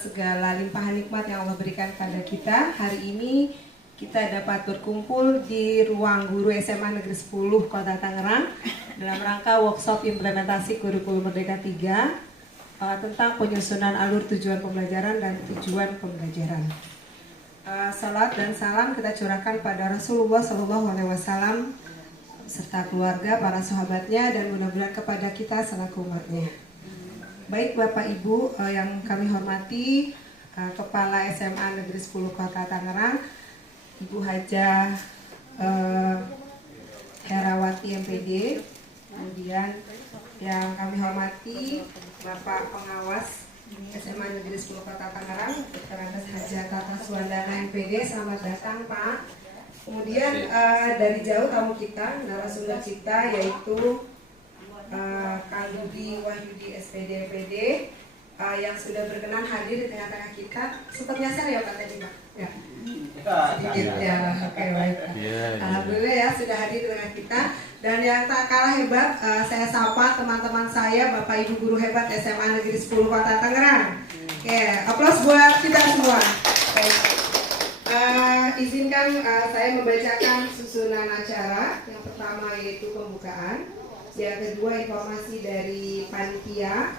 atas segala limpahan nikmat yang Allah berikan kepada kita. Hari ini kita dapat berkumpul di ruang guru SMA Negeri 10 Kota Tangerang dalam rangka workshop implementasi kurikulum Merdeka 3 tentang penyusunan alur tujuan pembelajaran dan tujuan pembelajaran. Salat dan salam kita curahkan pada Rasulullah SAW serta keluarga, para sahabatnya, dan mudah-mudahan kepada kita selaku umatnya. Baik Bapak Ibu yang kami hormati, Kepala SMA Negeri 10 Kota Tangerang, Ibu Hajah Herawati MPD, kemudian yang kami hormati Bapak Pengawas SMA Negeri 10 Kota Tangerang, Dr. Andes Hajah Tata Suwandana MPD, selamat datang Pak. Kemudian dari jauh tamu kita, narasumber kita yaitu Kang Budi Wahyudi SPD MPD yang sudah berkenan hadir di tengah-tengah kita. Sempat nyasar ya Pak tadi Pak? Ya. Sedikit ya, oke baik. Alhamdulillah ya sudah hadir di tengah kita. Dan yang tak kalah hebat, saya sapa teman-teman saya, Bapak Ibu guru hebat SMA Negeri 10 Kota Tangerang. Oke, aplaus buat kita semua. Baik. Izinkan saya membacakan susunan acara. Yang pertama yaitu pembukaan, yang kedua informasi dari panitia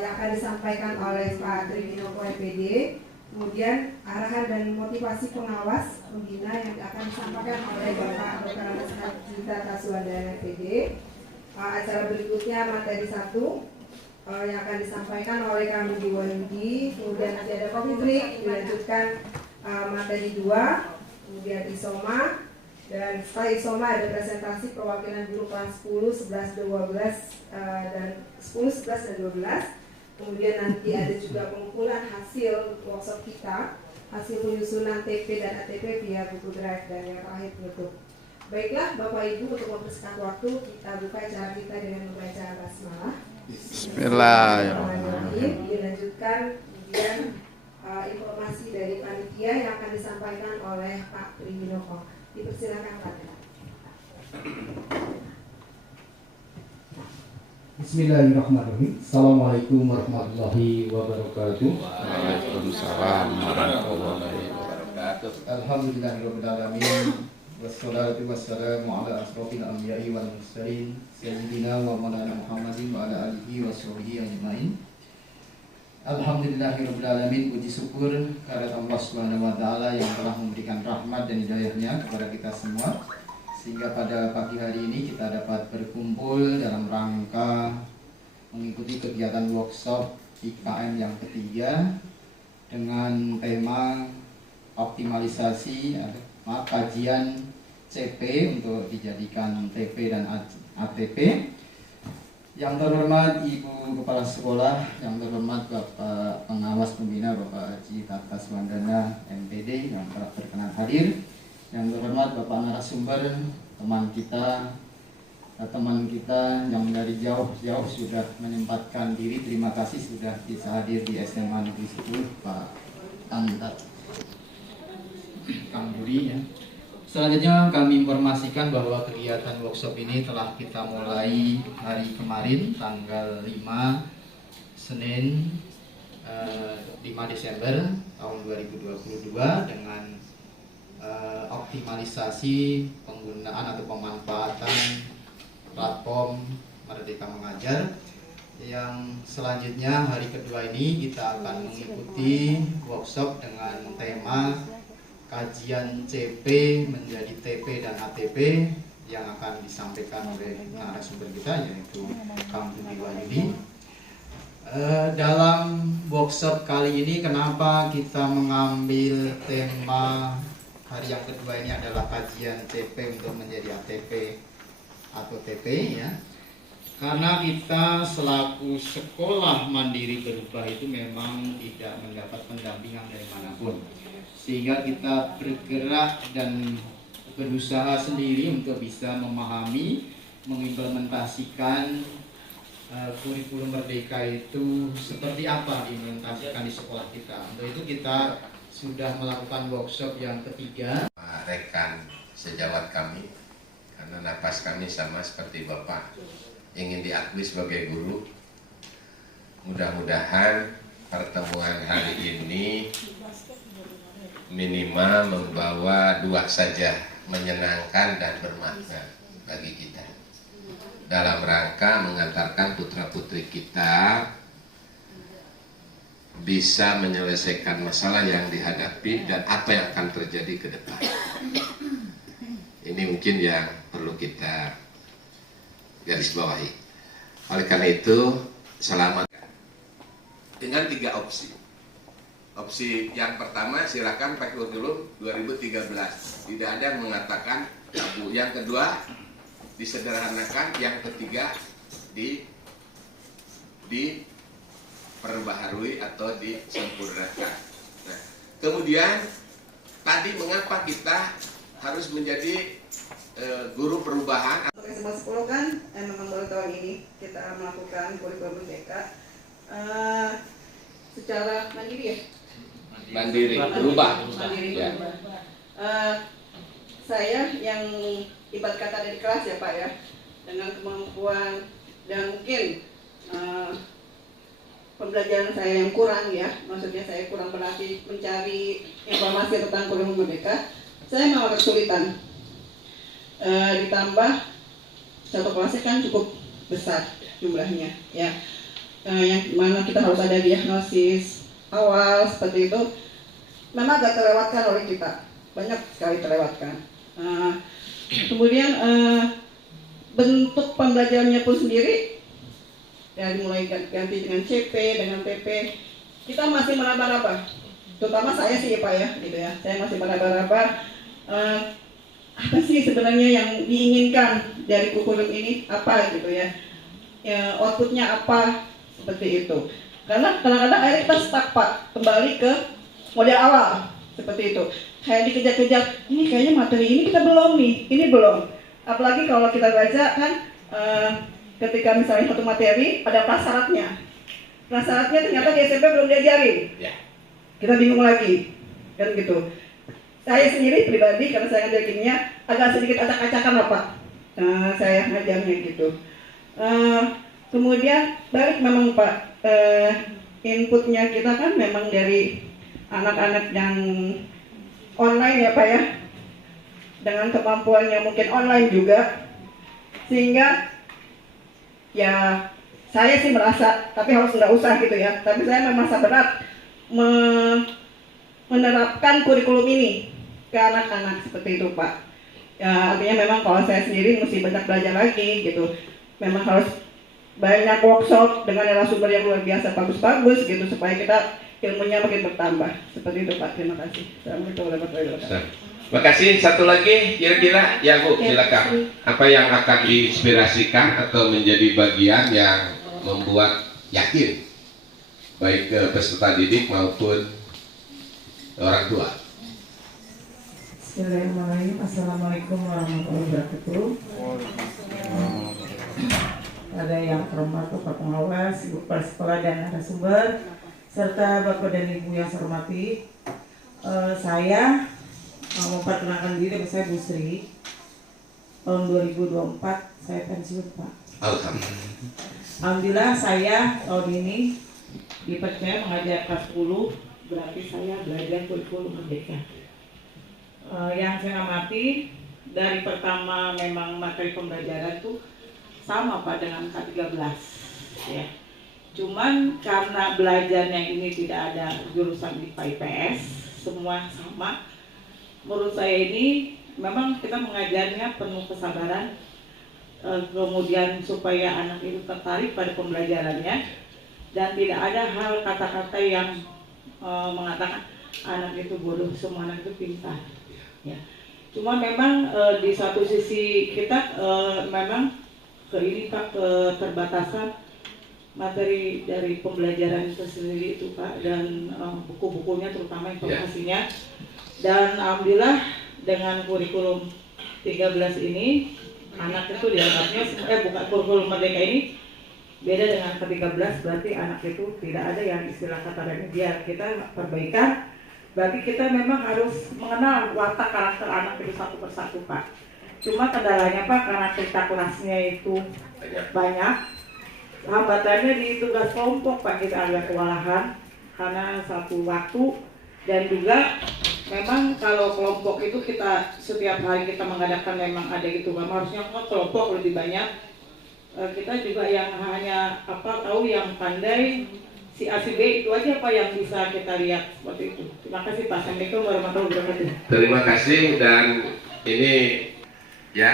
yang akan disampaikan oleh Pak Triwinoko MPD, kemudian arahan dan motivasi pengawas pembina yang akan disampaikan oleh Bapak Dr. Andes Hajah Tata Suwandana MPD. Acara berikutnya materi 1 yang akan disampaikan oleh Kang Budi Wahyudi, kemudian nanti ada coffee break, dilanjutkan materi 2, kemudian isoma, dan setelah isoma ada presentasi perwakilan guru kelas 10, 11, 12 dan 10, 11 dan 12. Kemudian nanti ada juga pengumpulan hasil workshop kita, hasil penyusunan TP dan ATP via buku drive, dan yang terakhir penutup. Baiklah Bapak Ibu, untuk mempersingkat waktu kita buka acara kita dengan membaca basmalah. Bismillahirrahmanirrahim. Dilanjutkan kemudian informasi dari panitia yang akan disampaikan oleh Pak Triwinoko. Dipersilakan Pak. Bismillahirrahmanirrahim. Assalamualaikum warahmatullahi wabarakatuh. Waalaikumsalam warahmatullahi wabarakatuh. Alhamdulillahirabbil alamin. Wassalatu wassalamu ala asrofil anbiya'i wal mursalin sayyidina wa maulana Muhammadin wa ala alihi wa sahbihi ajmain. Alhamdulillahirabbil alamin. Puji syukur kepada Allah Subhanahu wa taala yang telah memberikan rahmat dan hidayahnya kepada kita semua, sehingga pada pagi hari ini kita dapat berkumpul dalam rangka mengikuti kegiatan workshop IKM yang ketiga dengan tema optimalisasi kajian CP untuk dijadikan TP dan ATP. Yang terhormat Ibu Kepala Sekolah, yang terhormat Bapak Pengawas Pembina Bapak Haji Tata Suwandana MPD yang telah berkenan hadir, yang terhormat Bapak narasumber, teman kita yang dari jauh-jauh sudah menyempatkan diri, terima kasih sudah bisa hadir di SMA Negeri 10 Pak Kang Budi ya. Selanjutnya kami informasikan bahwa kegiatan workshop ini telah kita mulai hari kemarin tanggal 5 Senin 5 Desember tahun 2022 dengan optimalisasi penggunaan atau pemanfaatan platform Merdeka Mengajar. Yang selanjutnya hari kedua ini kita akan mengikuti workshop dengan tema kajian CP menjadi TP dan ATP yang akan disampaikan oleh narasumber kita yaitu Kang Budi Wahyudi. Dalam workshop kali ini kenapa kita mengambil tema hari yang kedua ini adalah kajian CP untuk menjadi ATP atau TP ya. Karena kita selaku sekolah mandiri berubah itu memang tidak mendapat pendampingan dari manapun, sehingga kita bergerak dan berusaha sendiri untuk bisa memahami, mengimplementasikan kurikulum Merdeka itu seperti apa diimplementasikan di sekolah kita. Untuk itu kita sudah melakukan workshop yang ketiga. Rekan sejawat kami, karena napas kami sama seperti Bapak, ingin diakui sebagai guru. Mudah-mudahan pertemuan hari ini minimal membawa 2 saja, menyenangkan dan bermakna bagi kita. Dalam rangka mengantarkan putra-putri kita bisa menyelesaikan masalah yang dihadapi dan apa yang akan terjadi ke depan. Ini mungkin yang perlu kita garis bawahi. Oleh karena itu, selamat dengan 3 opsi. Opsi yang pertama, silakan pakai kurikulum 2013. Tidak ada yang mengatakan tabu. Yang kedua, disederhanakan. Yang ketiga, diperbaharui atau disempurnakan. Nah, kemudian tadi mengapa kita harus menjadi guru perubahan? Untuk SMA 10 kan memang baru tahun ini kita melakukan kurikulum merdeka secara mandiri ya. Mandiri, berubah. Mandiri, Ya. berubah. Saya yang ibarat kata dari kelas ya Pak ya, dengan kemampuan dan mungkin pembelajaran saya yang kurang ya, maksudnya saya kurang berlatih mencari informasi tentang kurikulum merdeka, saya memang kesulitan. Ditambah satu kelasnya kan cukup besar jumlahnya ya, yang mana kita harus ada diagnosis awal seperti itu, memang agak terlewatkan oleh kita, banyak sekali terlewatkan. Kemudian bentuk pembelajarannya pun sendiri dari mulai ganti dengan CP dengan PP, kita masih meraba-raba, terutama saya sih ya Pak ya, gitu ya, saya masih meraba-raba apa sih sebenarnya yang diinginkan dari kurikulum ini, apa gitu ya, outputnya apa, seperti itu. Karena kadang-kadang akhirnya kita stuck Pak, kembali ke model awal seperti itu. Kayak dikejar-kejar, ini kayaknya materi ini kita belum nih, ini belum. Apalagi kalau kita baca kan, ketika misalnya satu materi ada prasyaratnya. Prasyaratnya ternyata di SMP belum diajarin. Kita bingung lagi, kan gitu. Saya sendiri pribadi karena saya ngajar kimia agak sedikit acak-acakan lah Pak. Saya ngajarnya gitu. Kemudian balik memang Pak, inputnya kita kan memang dari anak-anak yang online ya Pak ya, dengan kemampuan yang mungkin online juga, sehingga ya saya sih merasa, tapi harus nggak usah gitu ya, tapi saya merasa berat menerapkan kurikulum ini ke anak-anak seperti itu Pak. Ya, artinya memang kalau saya sendiri mesti banyak belajar lagi gitu, memang harus banyak workshop dengan narasumber yang luar biasa bagus-bagus gitu supaya kita ilmunya makin bertambah. Seperti itu Pak. Terima kasih. Assalamualaikum warahmatullahi wabarakatuh. Terima kasih. Satu lagi kira-kira ya Bu, silakan. Apa yang akan diinspirasikan atau menjadi bagian yang membuat yakin baik ke peserta didik maupun orang tua? Bismillahirrahmanirrahim. Assalamualaikum warahmatullahi wabarakatuh. Ada yang terhormat Bapak Pengawas, Ibu Kepala Sekolah dan narasumber, serta Bapak dan Ibu yang saya hormati. Saya memperkenalkan diri, saya Bu Sri. Tahun 2024 saya pensiun Pak. Alhamdulillah saya tahun ini dipercaya mengajar kelas 10, berarti saya belajar kurikulum merdeka. Yang saya amati dari pertama memang materi pembelajaran tuh sama Pak dengan K13 ya. Cuman karena belajarnya ini tidak ada jurusan IPA IPS, semua sama. Menurut saya ini memang kita mengajarnya penuh kesabaran, kemudian supaya anak itu tertarik pada pembelajarannya dan tidak ada hal kata-kata yang mengatakan anak itu bodoh, semua anak itu pintar. Ya. Cuma memang di satu sisi kita memang ini Pak, keterbatasan materi dari pembelajaran itu sendiri itu Pak, dan buku-bukunya terutama informasinya. Dan alhamdulillah dengan kurikulum 13 ini anak itu dianggapnya bukan kurikulum merdeka ini beda dengan ke-13, berarti anak itu tidak ada yang istilah kata remedial. Kita perbaikan, berarti kita memang harus mengenal watak karakter anak itu satu persatu Pak. Cuma kendalanya Pak, karena cerita kelasnya itu banyak, hambatannya di tugas kelompok Pak, kita agak kewalahan. karena satu waktu. Dan juga memang kalau kelompok itu kita setiap hari kita mengadakan memang ada gitu, memang harusnya kelompok lebih banyak. Kita juga yang hanya tahu yang pandai si A si B itu aja apa yang bisa kita lihat seperti itu. Terima kasih Pak. Assalamualaikum warahmatullahi wabarakatuh. Terima kasih. Dan ini ya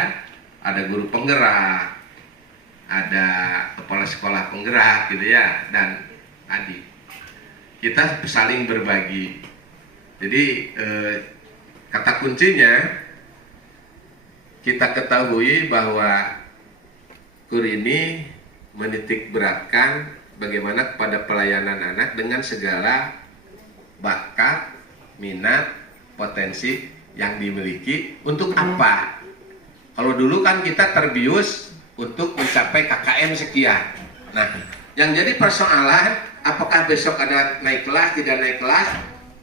ada guru penggerak, ada kepala sekolah penggerak gitu ya, dan adik. Kita saling berbagi. Jadi kata kuncinya kita ketahui bahwa KUR ini menitik beratkan bagaimana kepada pelayanan anak dengan segala bakat, minat, potensi yang dimiliki. Untuk apa? Kalau dulu kan kita terbius untuk mencapai KKM sekian. Nah, yang jadi persoalan apakah besok ada naik kelas, tidak naik kelas?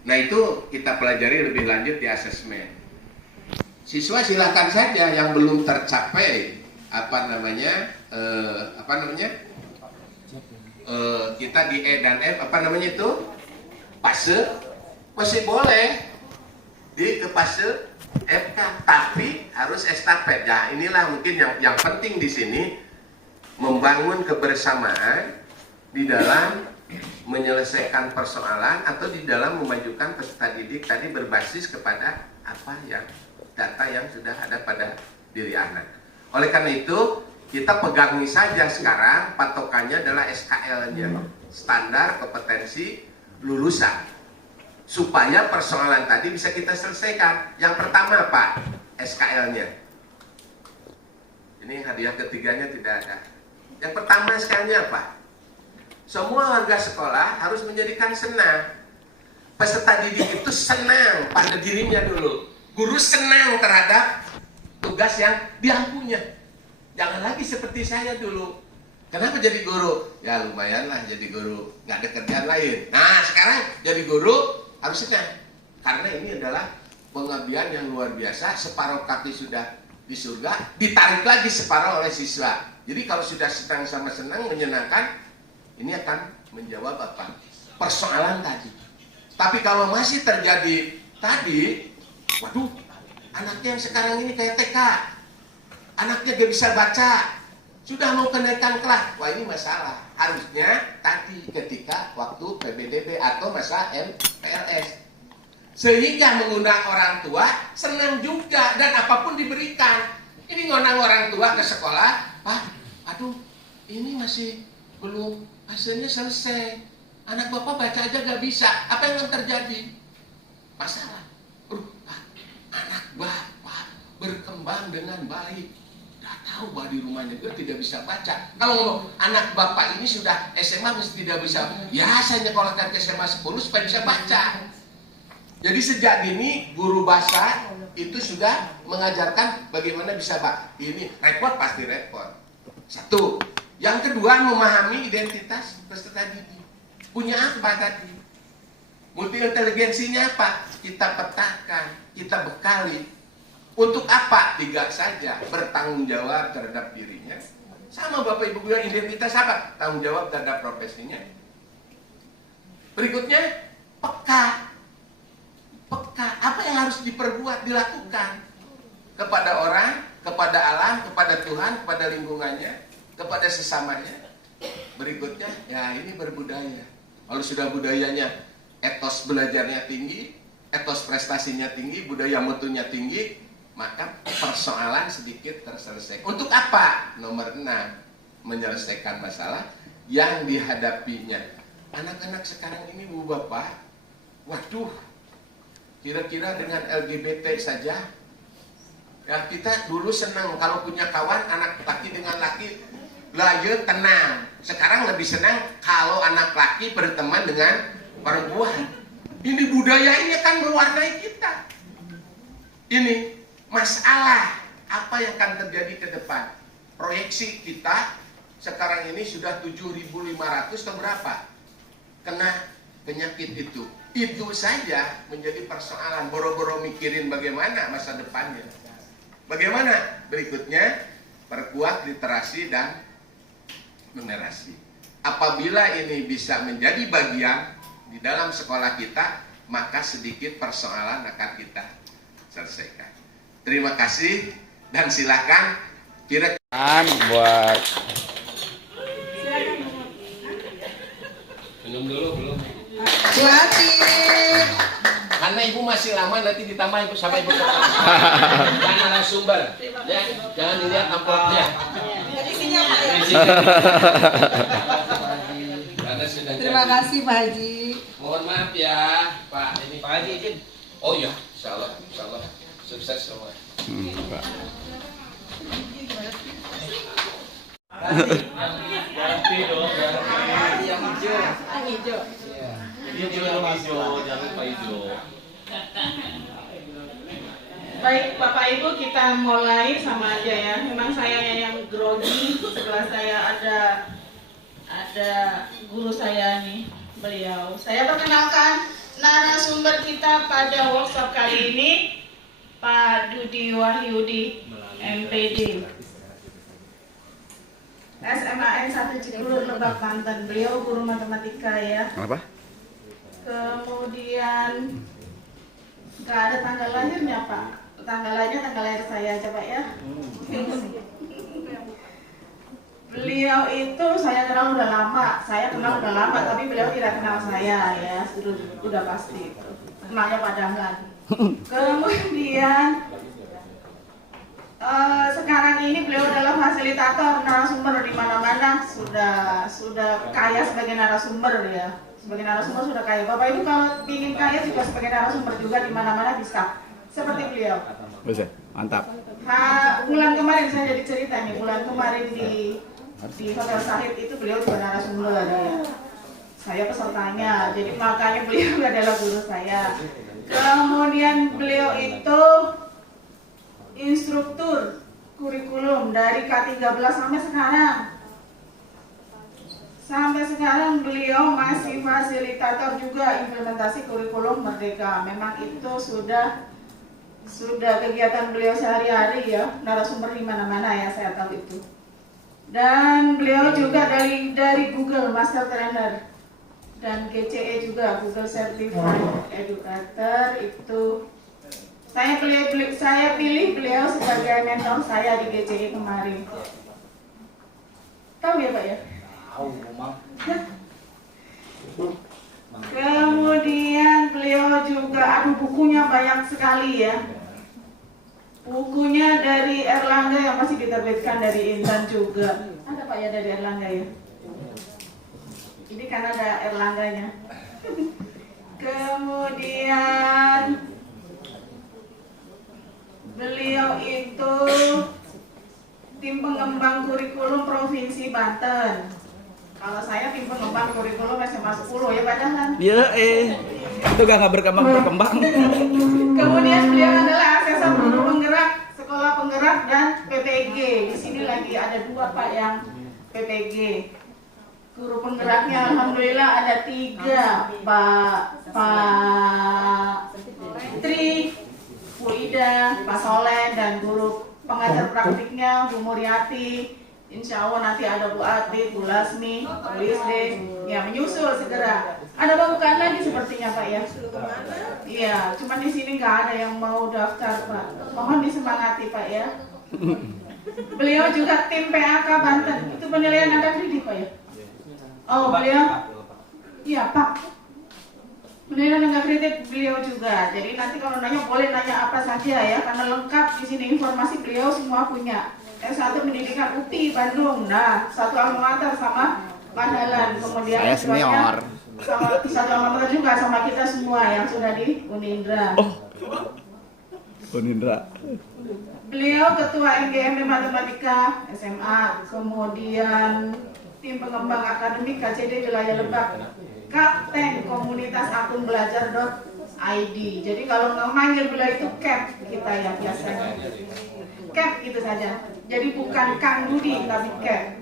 Nah, itu kita pelajari lebih lanjut di asesmen. Siswa silakan saja yang belum tercapai kita di E dan F fase masih boleh ke fase FK, tapi harus estafet. Ya, inilah mungkin yang penting di sini, membangun kebersamaan di dalam menyelesaikan persoalan atau di dalam memajukan peserta didik tadi berbasis kepada apa yang data yang sudah ada pada diri anak. Oleh karena itu kita pegangi saja sekarang patokannya adalah SKL-nya, standar kompetensi lulusan, supaya persoalan tadi bisa kita selesaikan. Yang pertama Pak, SKL-nya. Ini hadiah ketiganya tidak ada. Yang pertama SKL-nya apa? Semua warga sekolah harus menjadikan senang. Peserta didik itu senang pada dirinya dulu. Guru senang terhadap tugas yang dia punya. Jangan lagi seperti saya dulu. Kenapa jadi guru? Ya lumayan lah jadi guru, nggak ada kerjaan lain. Nah sekarang jadi guru harus senang. Karena ini adalah pengabdian yang luar biasa. Separuh kaki sudah di surga, ditarik lagi separuh oleh siswa. Jadi kalau sudah senang sama senang, menyenangkan, ini akan menjawab apa? Persoalan tadi. Tapi kalau masih terjadi tadi, waduh, anaknya yang sekarang ini kayak TK, anaknya gak bisa baca, sudah mau kenaikan kelas, wah ini masalah. Harusnya tadi ketika waktu PBDB atau masa MPLS, sehingga mengundang orang tua senang juga dan apapun diberikan. Ini ngundang orang tua ke sekolah, Pak, aduh, ini masih belum hasilnya selesai, anak bapak baca aja gak bisa, apa yang akan terjadi? Masalah. Anak bapak berkembang dengan baik, udah tahu bahwa di rumahnya dia tidak bisa baca. Kalau ngomong anak bapak ini sudah SMA mesti tidak bisa, ya saya nyekolahkan ke SMA 10 supaya bisa baca. Jadi sejak dini guru bahasa itu sudah mengajarkan bagaimana bisa baca. Ini repot, pasti repot. Satu. Yang kedua, memahami identitas peserta didik. Punya apa tadi? Multi inteligensinya apa? Kita petakan, kita bekali. Untuk apa? 3 saja. Bertanggung jawab terhadap dirinya. Sama Bapak Ibu bilang identitas apa? Tanggung jawab terhadap profesinya. Berikutnya, peka. Peka. Apa yang harus diperbuat, dilakukan? Kepada orang, kepada alam, kepada Tuhan, kepada lingkungannya, kepada sesamanya. Berikutnya, ya ini berbudaya. Kalau sudah budayanya, etos belajarnya tinggi, etos prestasinya tinggi, budaya mutunya tinggi, maka persoalan sedikit terselesaikan. Untuk apa? Nomor 6, menyelesaikan masalah yang dihadapinya. Anak-anak sekarang ini Bu Bapak, waduh, kira-kira dengan LGBT saja, ya kita dulu senang kalau punya kawan anak laki dengan laki, layu tenang. Sekarang lebih senang kalau anak laki berteman dengan perempuan. Ini budaya ini akan mewarnai kita. Ini masalah apa yang akan terjadi ke depan. Proyeksi kita sekarang ini sudah 7.500 atau berapa kena penyakit itu. Itu saja menjadi persoalan. Boro-boro mikirin bagaimana masa depannya. Bagaimana? Berikutnya, perkuat literasi dan numerasi. Apabila ini bisa menjadi bagian di dalam sekolah kita, maka sedikit persoalan akan kita selesaikan. Terima kasih dan silakan kira buat minum dulu belum? Bu Atik. Karena ibu masih lama, nanti ditambah ibu sampai ibu dan narasumber. Ya, jangan dilihat amplopnya. Karena sudah Terima jadi. kasih Pak Haji. Mohon maaf ya, Pak. Ini Pak Haji izin. Oh ya, insya Allah sukses semua. Pak. Ganti dong, ganti yang hijau. Hijau, jangan lupa hijau. Baik Bapak Ibu, kita mulai sama aja ya. Memang saya yang grogi, sebelah saya ada guru saya nih, beliau. Saya perkenalkan narasumber kita pada workshop kali ini, Pak Dudi Wahyudi, MPD. SMAN 1 Cikurun Lebak Banten. Beliau guru matematika ya. Apa? Kemudian nggak ada tanggal lahirnya Pak. Tanggal lahir saya coba ya. Beliau itu saya kenal udah lama. Saya kenal udah lama, tapi beliau tidak kenal saya ya. Udah pasti. Kenalnya padangan. Kemudian sekarang ini beliau adalah fasilitator narasumber di mana-mana, sudah kaya sebagai narasumber ya. Sebagai narasumber sudah kaya. Bapak Ibu kalau ingin kaya juga sebagai narasumber juga di mana-mana bisa. Seperti beliau. Bisa, mantap. Bulan kemarin saya jadi cerita nih, bulan kemarin di Hotel Sahid itu beliau juga narasumber ya. Saya pesertanya, jadi makanya beliau adalah guru saya. Kemudian beliau itu instruktur kurikulum dari K13 sampai sekarang. Sampai sekarang beliau masih fasilitator juga implementasi kurikulum Merdeka. Memang itu sudah kegiatan beliau sehari-hari ya, narasumber di mana-mana ya, saya tahu itu. Dan beliau juga dari Google Master Trainer dan GCE juga, Google Certified Educator itu. Saya pilih beliau sebagai mentor saya di GCE kemarin. Tahu ya Pak ya? Kemudian beliau juga, bukunya banyak sekali ya. Bukunya dari Erlangga yang masih diterbitkan dari Intan juga. Ada Pak ya dari Erlangga ya? Ini kan ada Erlangganya. Kemudian beliau itu tim pengembang kurikulum Provinsi Banten. Kalau saya tim pengembang kurikulum SMA 10 ya padahal. Ya itu gak berkembang. Kemudian beliau adalah asesor guru penggerak, sekolah penggerak dan PPG. Di sini lagi ada 2 Pak yang PPG. Guru penggeraknya alhamdulillah ada 3, Pak Tri, Bu Ida, Pak Solen, dan guru pengajar praktiknya Bu Muriati. Insya Allah nanti ada Bu Atit, Bu Lasmi, Bu Lisde, ya menyusul segera. Ada pembukaan lagi sepertinya Pak ya? Iya, cuma di sini nggak ada yang mau daftar Pak. Mohon disemangati Pak ya. Beliau juga tim PAK Banten, itu penilaian ada kredit Pak ya? Oh beliau, iya Pak. Penilaian agak kredit beliau juga. Jadi nanti kalau nanya boleh nanya apa saja ya, karena lengkap di sini informasi beliau semua punya. S1 pendidikan UPI Bandung, nah satu alma mater sama Pandalan, kemudian Saya senior. Sama satu alma mater juga sama kita semua yang sudah di Unindra. Unindra. Beliau ketua MGM Matematika SMA, kemudian tim pengembang akademik KCD wilayah Lebak, kapten komunitas akun belajar.id. Jadi kalau nggak manggil beliau itu Cap kita ya biasanya. Cap gitu saja. Jadi bukan Kang Dudi tapi Cap.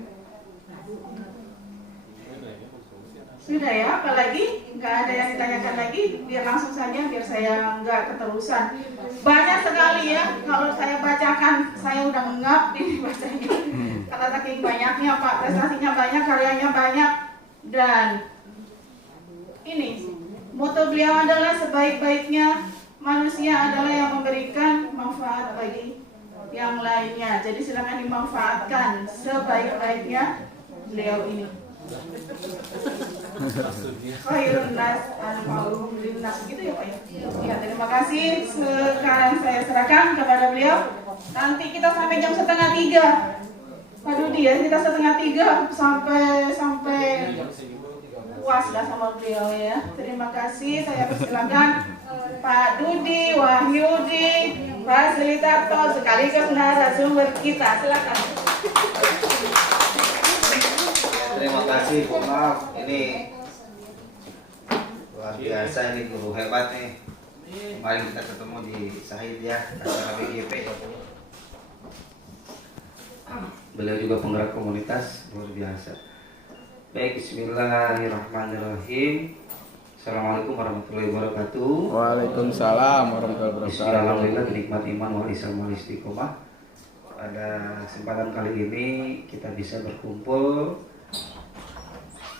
Sudah ya, apalagi nggak ada yang ditanyakan lagi, biar langsung saja biar saya nggak keterusan. Banyak sekali ya, kalau saya bacakan saya udah ngap ini bacanya. Karena saking banyaknya Pak, prestasinya banyak, karyanya banyak, dan ini Moto beliau adalah sebaik-baiknya manusia adalah yang memberikan manfaat bagi yang lainnya. Jadi silakan dimanfaatkan sebaik-baiknya beliau ini. Khairun nas al-ma'ruf linnas, gitu ya Pak ya. Ya, terima kasih. Sekarang saya serahkan kepada beliau. Nanti kita sampai jam 2:30. Pak Dudi ya, kita 2:30 sampai puas lah sama beliau ya. Terima kasih. Saya persilakan Pak Dudi Wahyudi, fasilitator sekaligus narasumber kita. Silakan. Terima kasih, maaf ini luar biasa, ini guru hebat nih. Kemarin kita ketemu di Sahid ya, acara BGP. Beliau juga penggerak komunitas, luar biasa. Baik, bismillahirrahmanirrahim. Assalamualaikum warahmatullahi wabarakatuh. Waalaikumsalam warahmatullahi wabarakatuh. Alhamdulillah nikmat iman wal Islam wal istiqomah. Pada kesempatan kali ini kita bisa berkumpul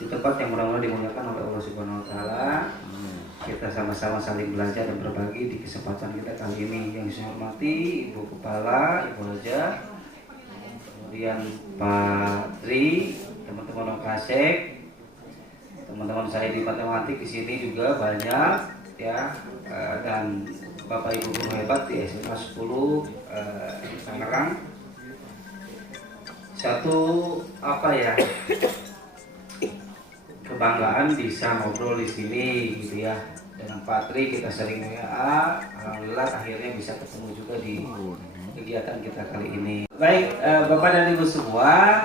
di tempat yang mudah-mudahan dimuliakan oleh Allah Subhanahu wa taala. Kita sama-sama saling belajar dan berbagi di kesempatan kita kali ini. Yang saya hormati Ibu Kepala, Ibu Raja, kemudian Pak Tri, teman-teman Okasek, teman-teman saya di matematik di sini juga banyak ya, dan Bapak Ibu guru hebat di SMA 10 Tangerang. Satu kebanggaan bisa ngobrol di sini gitu ya. Dengan Pak Tri kita sering WA, alhamdulillah akhirnya bisa ketemu juga di kegiatan kita kali ini. Baik, Bapak dan Ibu semua,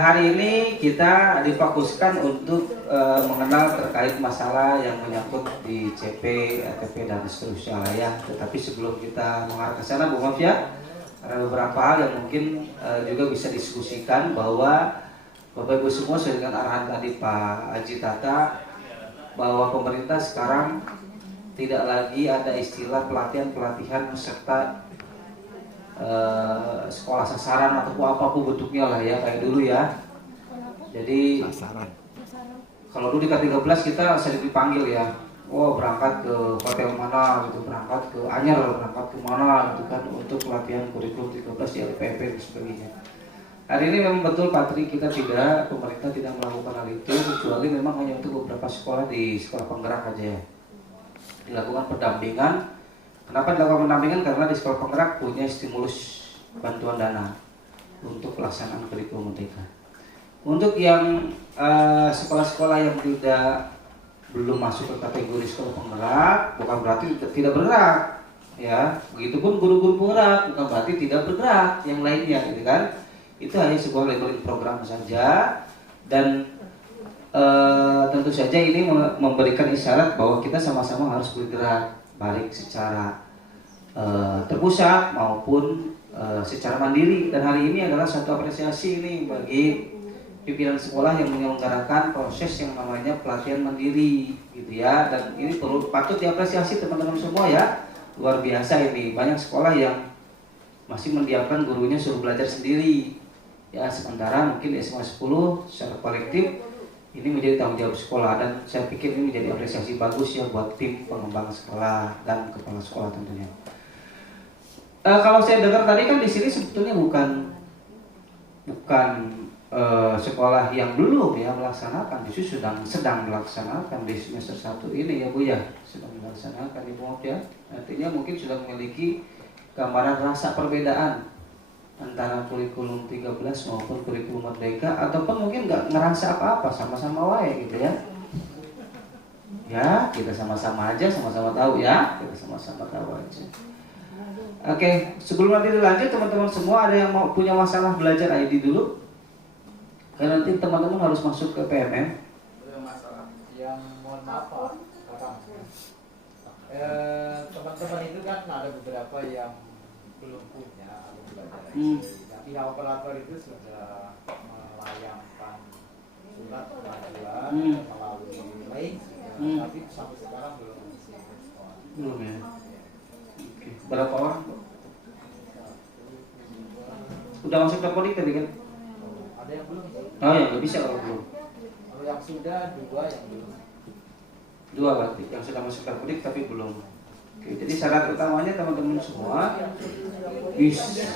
hari ini kita difokuskan untuk mengenal terkait masalah yang menyangkut di CP, ATP dan seterusnya ya. Tetapi sebelum kita mengarah ke sana, Bu, maaf ya, ada beberapa hal yang mungkin juga bisa diskusikan bahwa Bapak Ibu semua sesuai dengan arahan tadi Pak Haji Tata, bahwa pemerintah sekarang tidak lagi ada istilah pelatihan serta sekolah sasaran atau apapun bentuknya lah ya, kayak dulu ya. Jadi kalau dulu di K13 kita sering dipanggil ya, oh berangkat ke hotel mana gitu, berangkat ke Anyer, berangkat ke mana gitu kan, untuk pelatihan kurikulum 13 di LPP dan sebagainya. Hari ini memang betul Pak Tri, pemerintah tidak melakukan hal itu, kecuali memang hanya untuk beberapa sekolah di sekolah penggerak aja ya. Dilakukan pendampingan. Kenapa dilakukan pendampingan? Karena di sekolah penggerak punya stimulus bantuan dana untuk pelaksanaan kurikulum merdeka. Untuk yang sekolah-sekolah yang belum masuk ke kategori sekolah penggerak, bukan berarti tidak bergerak ya. Begitupun guru-guru penggerak, bukan berarti tidak bergerak yang lainnya gitu kan. Itu hanya sebuah labeling program saja, dan tentu saja ini memberikan isyarat bahwa kita sama-sama harus bergerak, baik secara terpusat maupun secara mandiri. Dan hari ini adalah satu apresiasi ini bagi pimpinan sekolah yang menyelenggarakan proses yang namanya pelatihan mandiri gitu ya. Dan ini patut diapresiasi teman-teman semua ya, luar biasa ini. Banyak sekolah yang masih mendiamkan gurunya suruh belajar sendiri ya, sementara mungkin di SMA 10 secara kolektif ini menjadi tanggung jawab sekolah, dan saya pikir ini menjadi apresiasi bagus ya buat tim pengembang sekolah dan kepala sekolah tentunya. Kalau saya dengar tadi kan di sini sebetulnya bukan sekolah yang belum ya melaksanakan, justru sedang melaksanakan di semester 1 ini ya Bu ya, sedang melaksanakan Ibu, maaf ya. Artinya mungkin sudah memiliki gambaran rasa perbedaan antara kurikulum 13 maupun kurikulum merdeka, ataupun mungkin nggak ngerasa apa-apa, sama-sama wae gitu ya. Ya, kita sama-sama aja, sama-sama tahu ya, kita sama-sama tahu aja. Oke, sebelum nanti dilanjut teman-teman semua, ada yang mau punya masalah belajar ID dulu? Karena nanti teman-teman harus masuk ke PMM. Masalah yang mohon maaf Pak, teman-teman itu kan ada beberapa yang belum punya atau belajar ID. Pihak operator itu sudah melayangkan surat pengajuan melalui link, tapi sampai sekarang belum respon. Belum ya. Oke. Berapa orang? Udah masuk teleponik tadi kan? Ada yang belum? Oh ya, nggak bisa kalau belum. Kalau yang sudah 2 yang belum. 2 berarti yang sudah masuk Dapodik tapi belum. Oke, jadi syarat utamanya teman-teman semua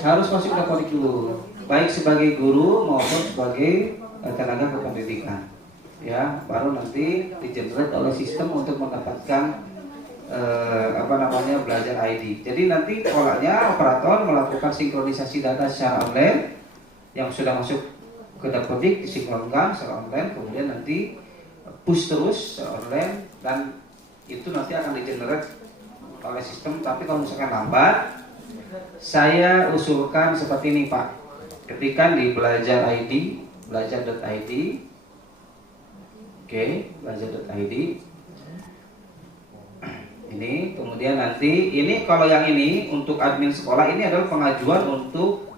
harus masuk Dapodik dulu, baik sebagai guru maupun sebagai tenaga kependidikan. Ya, baru nanti di-generate oleh sistem untuk mendapatkan belajar ID. Jadi nanti polanya operator melakukan sinkronisasi data secara online yang sudah masuk ke Dapodik disinkronkan secara online, kemudian nanti push terus secara online dan itu nanti akan di-generate oleh sistem. Tapi kalau misalkan lambat, saya usulkan seperti ini Pak, ketikkan di belajar ID, belajar.id. Oke, belajar.id ini, kemudian nanti ini kalau yang ini untuk admin sekolah ini adalah pengajuan untuk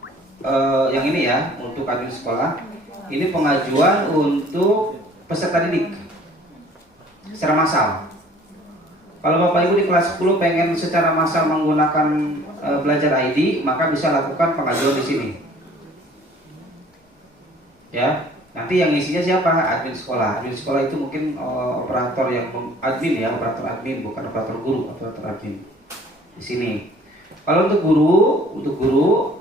yang ini ya, untuk admin sekolah ini pengajuan untuk peserta didik secara massal. Kalau Bapak Ibu di kelas 10 pengen secara massal menggunakan belajar ID, maka bisa lakukan pengajuan di sini. Ya, nanti yang isinya siapa? Admin sekolah. Admin sekolah itu mungkin operator yang admin ya, operator admin, bukan operator guru, operator admin. Di sini. Kalau untuk guru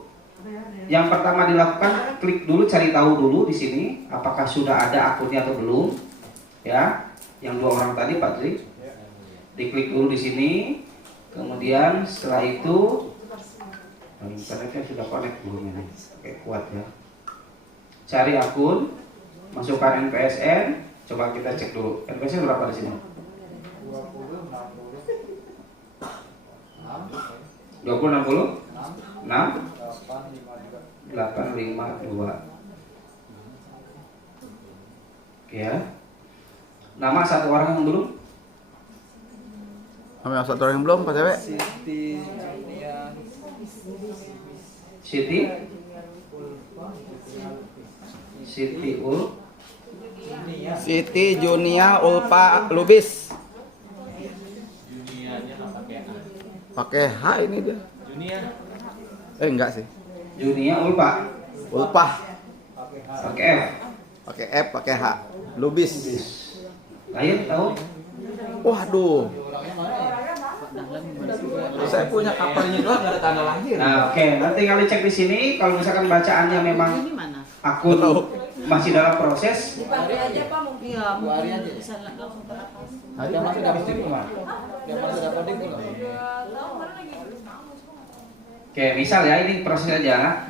yang pertama dilakukan klik dulu, cari tahu dulu di sini apakah sudah ada akunnya atau belum. Ya, yang 2 orang tadi Pak Tri. Diklik dulu di sini. Kemudian setelah itu internetnya sudah connect belum ini? Oke, kuat ya. Cari akun, masukkan NPSN, coba kita cek dulu. NPSN berapa di sini? 20, 60, 6, 852. Oke ya. Nama satu orang yang belum? Nama satu orang yang belum, Pak Cewek? Siti Junia Ulpa Lubis. Junianya nggak pakai A. Pakai H ini dia. Junia. Enggak sih. Junia Ulpa. Pakai F. Pakai F, pakai H. Lubis. Lahir tahu? Waduh. Saya punya kabarnya doang, nggak ada tanggal lahir. Nah, oke, nanti kali cek di sini. Kalau misalkan bacaannya memang akun masih dalam proses. Dipakai aja Pak, mungkin ya, mungkin bisa langsung teratas. Ada masih dapat di rumah. Yang masih dapat di rumah. Oke, misal ya ini proses aja.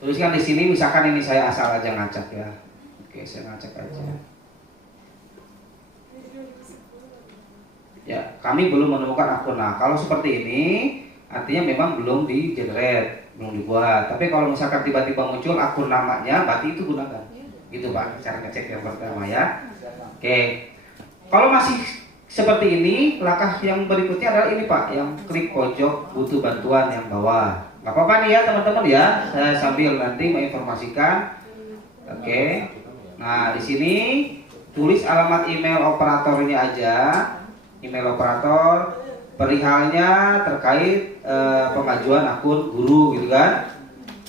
Tuliskan di sini, misalkan ini saya asal aja ngacak ya. Oke, saya ngacak aja. Ya, kami belum menemukan akun. Nah, kalau seperti ini artinya memang belum di-generate, belum dibuat. Tapi kalau misalkan tiba-tiba muncul akun namanya, berarti itu gunakan. Gitu Pak, cara ngecek yang pertama ya. Oke. Kalau masih seperti ini, langkah yang berikutnya adalah ini Pak, yang klik pojok butuh bantuan yang bawah. Gak apa-apa nih ya teman-teman ya. Saya sambil nanti menginformasikan. Oke. Nah, di sini tulis alamat email operatornya aja. Email operator, perihalnya terkait pengajuan akun guru gitu kan.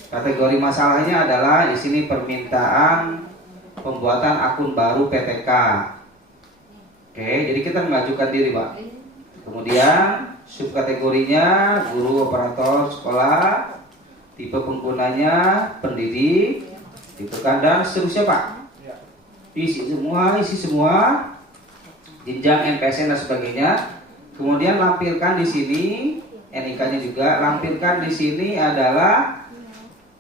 Kategori masalahnya adalah di sini permintaan pembuatan akun baru PTK. Oke, jadi kita mengajukan diri Pak. Kemudian subkategorinya guru operator sekolah, tipe penggunanya pendidik, tipe dan seterusnya Pak. Isi semua. Jenjang MPSN dan sebagainya. Kemudian lampirkan di sini NIK-nya juga. Lampirkan di sini adalah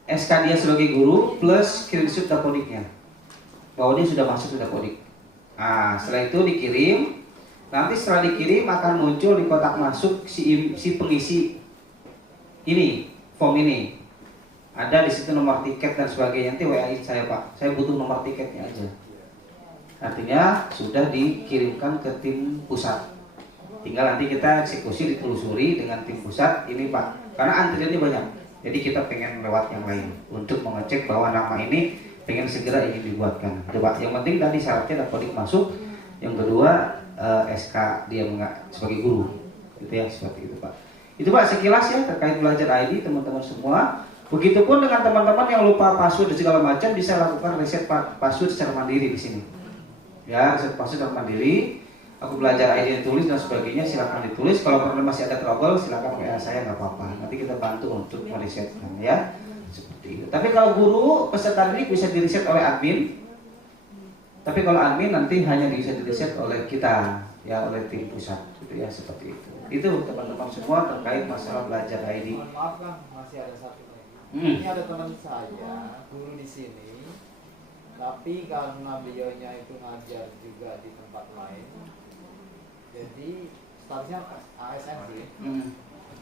SK dia sebagai guru plus screenshot Dapodiknya bahwa dia sudah masuk ke Dapodik. Nah, setelah itu dikirim. Nanti setelah dikirim akan muncul di kotak masuk si pengisi ini, form ini. Ada di situ nomor tiket dan sebagainya. Nanti WA-in saya Pak. Saya butuh nomor tiketnya aja. Artinya sudah dikirimkan ke tim pusat. Tinggal nanti kita eksekusi, ditelusuri dengan tim pusat ini Pak. Karena antriannya banyak. Jadi kita pengen lewat yang lain untuk mengecek bahwa nama ini pengen segera ingin dibuatkan. Coba yang penting tadi syaratnya Dapodik masuk. Yang kedua SK dia sebagai guru. Itu ya, seperti itu Pak. Itu Pak sekilas ya terkait belajar ID teman-teman semua. Begitupun dengan teman-teman yang lupa password dan segala macam bisa lakukan reset password secara mandiri di sini. Ya, reset password secara mandiri. aku belajar ID ditulis dan sebagainya, silakan ditulis. Kalau pernah masih ada trouble, silakan WA saya, nggak apa-apa. Nanti kita bantu untuk merisetkan ya. Seperti itu. Tapi kalau guru peserta didik bisa diriset oleh admin. Tapi kalau admin nanti hanya bisa diriset oleh kita, ya oleh tim pusat, gitu ya, seperti itu. Itu teman-teman semua terkait masalah belajar ID. Maaf Kang, masih ada satu lagi. Ini ada teman saya, guru di sini, tapi karena beliaunya itu ngajar juga di tempat lain, jadi statusnya ASN sih.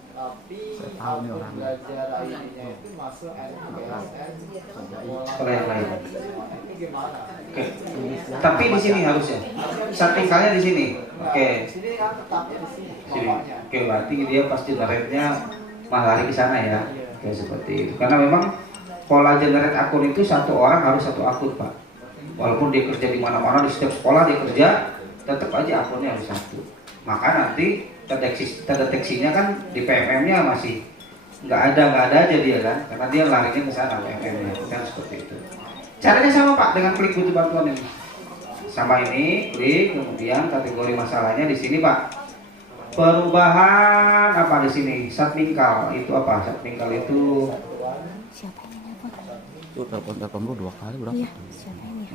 Tapi untuk belajar ID-nya itu masuk NPSN Kalau yang lain. Itu gimana? Oke. Tapi di sini harusnya. Sampingkalnya di sini. Oke. Di sini kan tetapnya di sini. Sini. Oke, berarti dia pasti generate-nya malah lari ke sana ya. Oke, seperti itu. Karena memang pola generate akun itu satu orang harus satu akun, Pak. Walaupun dia kerja di mana-mana, di setiap sekolah dia kerja, tetap aja akunnya harus satu. Maka nanti terdeteksinya kan di PMM-nya masih nggak ada aja dia kan, karena dia larinya ke sana PMM-nya, kan seperti itu. Caranya sama Pak dengan klik butuh bantuan ini. Sama ini, klik, kemudian kategori masalahnya di sini Pak. Perubahan apa di sini? Satmingkal itu apa? Satmingkal itu Tuh telepon lu 2 kali berapa? Iya, siapa ini?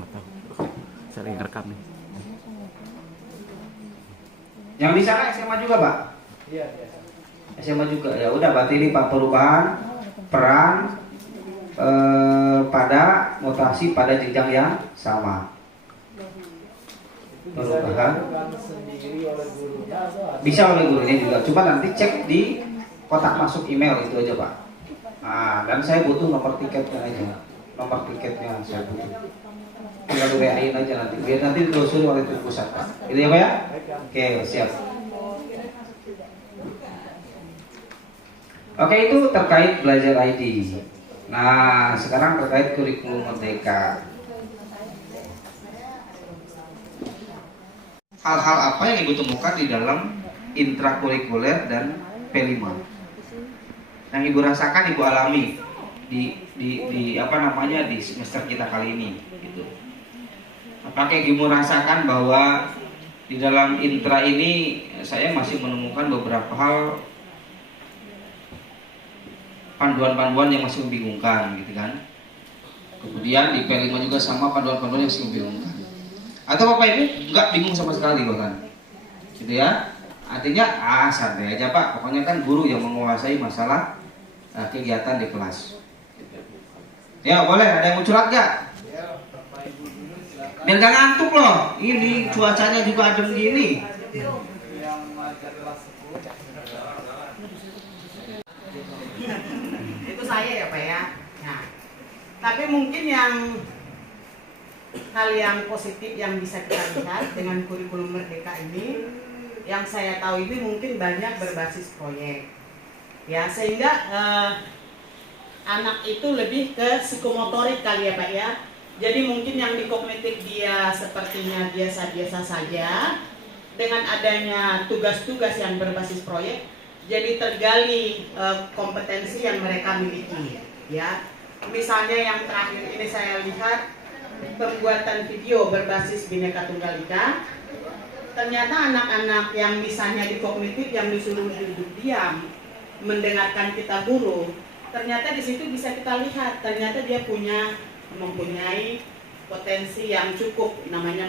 Saya lagi ngerekam nih. yang di sana SMA juga Pak? Iya. SMA juga ya. Udah berarti ini Pak, perubahan peran pada mutasi pada jenjang yang sama. Perubahan bisa oleh gurunya juga. Coba nanti cek di kotak masuk email itu aja Pak. Nah, dan saya butuh nomor tiketnya aja. Nomor tiketnya saya butuh. Tinggal WA-in aja nanti. Biar nanti ditelusuri oleh tim pusat Pak. Gitu ya Pak ya? Oke, siap. Oke, itu terkait belajar ID. Nah, sekarang terkait kurikulum merdeka. Hal-hal apa yang Ibu temukan di dalam intrakurikuler dan P5? Yang Ibu rasakan, Ibu alami di apa namanya di semester kita kali ini gitu. Apakah Ibu merasakan bahwa di dalam intra ini saya masih menemukan beberapa hal panduan-panduan yang masih membingungkan gitu kan. Kemudian di P5 juga sama panduan-panduan yang masih membingungkan. Atau Bapak Ibu nggak bingung sama sekali bahkan. Gitu ya. Artinya santai aja Pak, pokoknya kan guru yang menguasai masalah kegiatan di kelas. Ya boleh, ada yang mau curhat gak? Biar gak ngantuk loh, ini cuacanya juga adem gini. Itu saya ya Pak ya. Nah, tapi mungkin hal yang positif yang bisa kita lihat dengan kurikulum merdeka ini, yang saya tahu ini mungkin banyak berbasis proyek. Ya, sehingga anak itu lebih ke psikomotorik kali ya Pak ya. Jadi mungkin yang di kognitif dia sepertinya biasa-biasa saja. Dengan adanya tugas-tugas yang berbasis proyek, jadi tergali kompetensi yang mereka miliki. Ya, misalnya yang terakhir ini saya lihat pembuatan video berbasis Bhinneka Tunggal Ika. Ternyata anak-anak yang misalnya di kognitif yang disuruh duduk diam, mendengarkan kita guru, ternyata di situ bisa kita lihat ternyata dia mempunyai potensi yang cukup, namanya